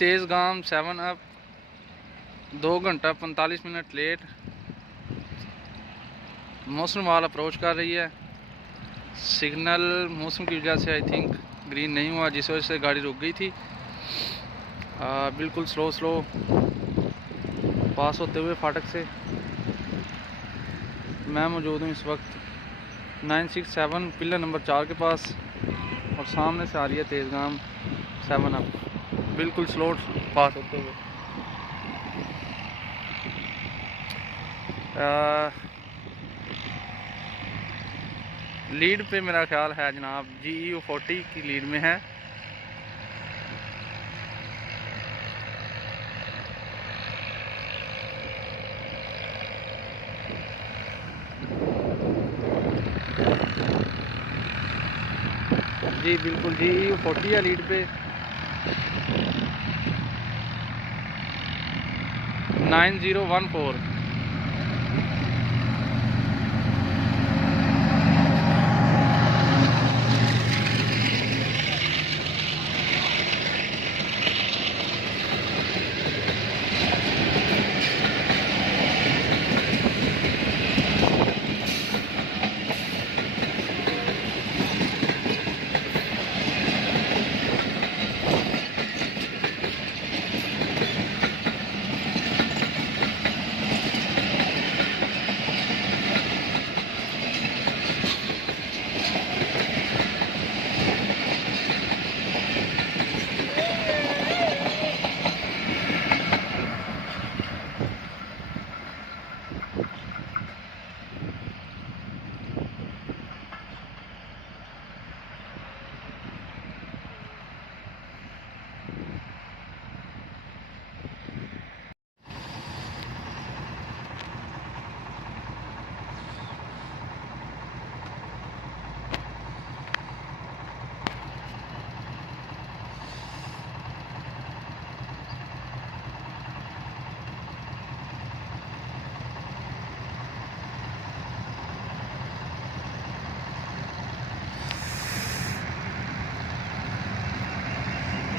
तेज़ गाम 7 अप 2 घंटा 45 मिनट लेट। मौसम वाल अप्रोच कर रही है। सिग्नल मौसम की वजह से आई थिंक ग्रीन नहीं हुआ, जिस वजह से गाड़ी रुक गई थी। बिल्कुल स्लो पास होते हुए फाटक से मैं मौजूद हूँ इस वक्त 967 पिलर नंबर 4 के पास, और सामने से आ रही है तेज़गाम 7 अप बिल्कुल स्लो पास होते हुए। लीड पे मेरा ख्याल है जनाब GEU 40 की लीड में है। जी बिल्कुल GEU 40 है लीड पे। 9014।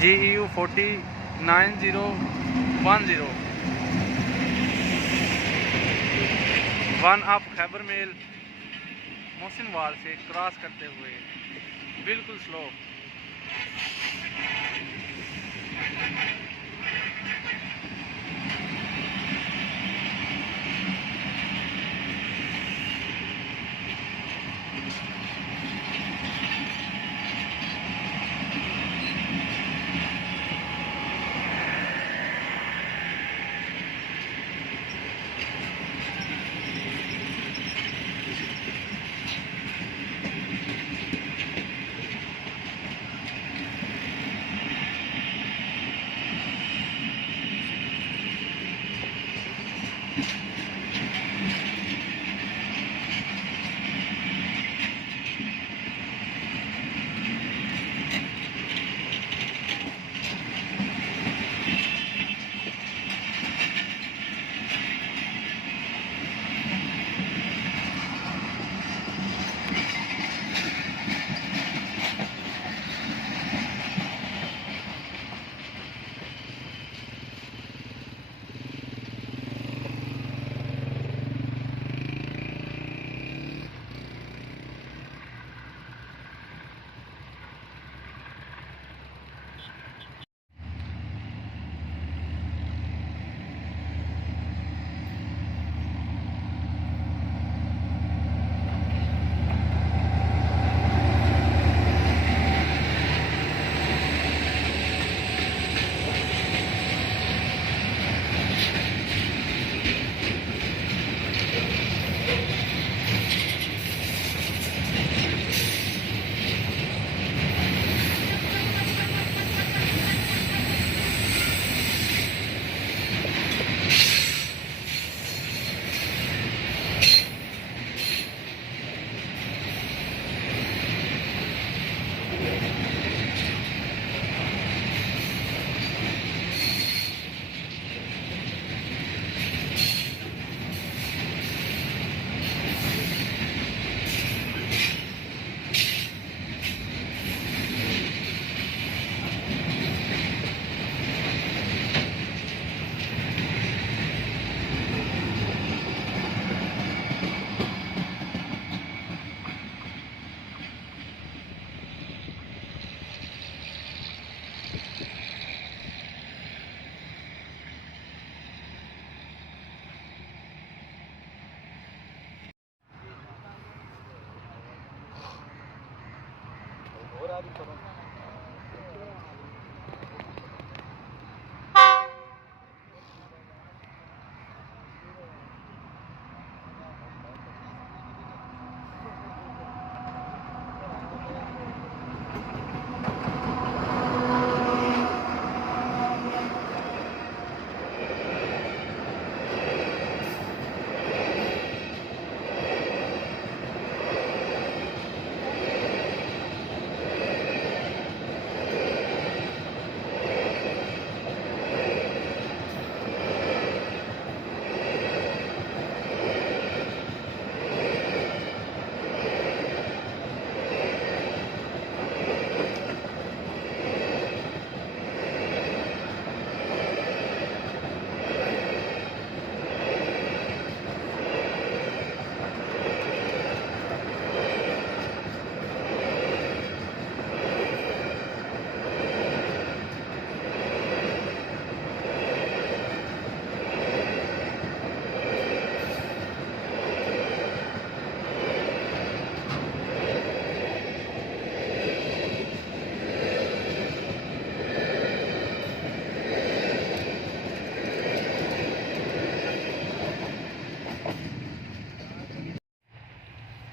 GEU 40 9010 1 अप खैबर मेल मोहसिन वाल से क्रॉस करते हुए बिल्कुल स्लो।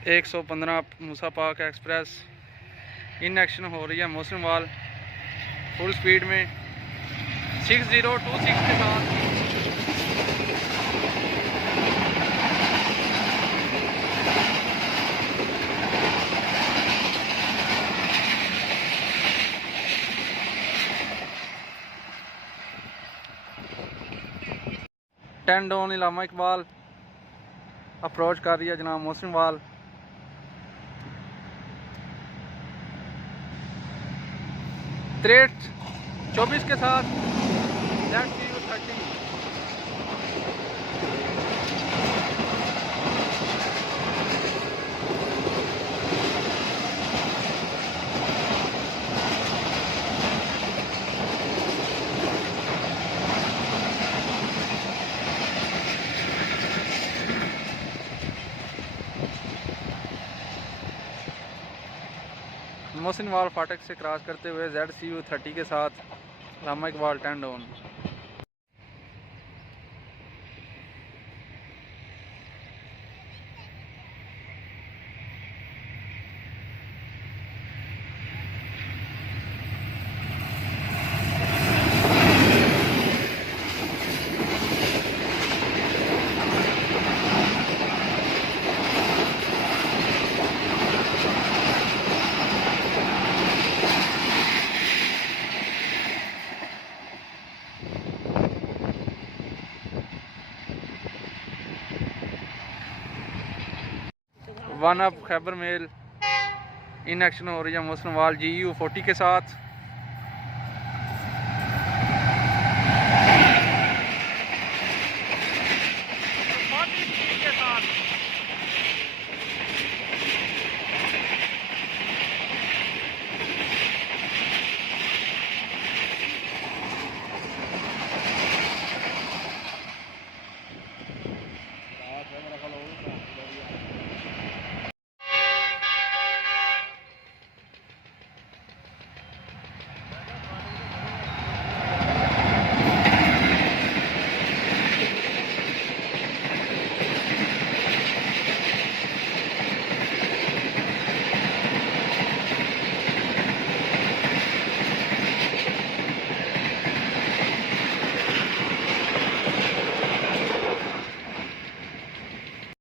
115 मूसा पाक एक्सप्रेस इन एक्शन हो रही है मोहसिन वाल फुल स्पीड में 6026 के साथ। टेन डाउन इलामा इकबाल अप्रोच कर रही है जनाब मोहसिन वाल। त्रेट 24 के साथ ZCU30। मोहसिन वाल फाटक से क्रॉस करते हुए ZCU30 के साथ Allama Iqbal 10 down. One up Khyber mail in action हो रही है मोहसिन वाल GU40 के साथ।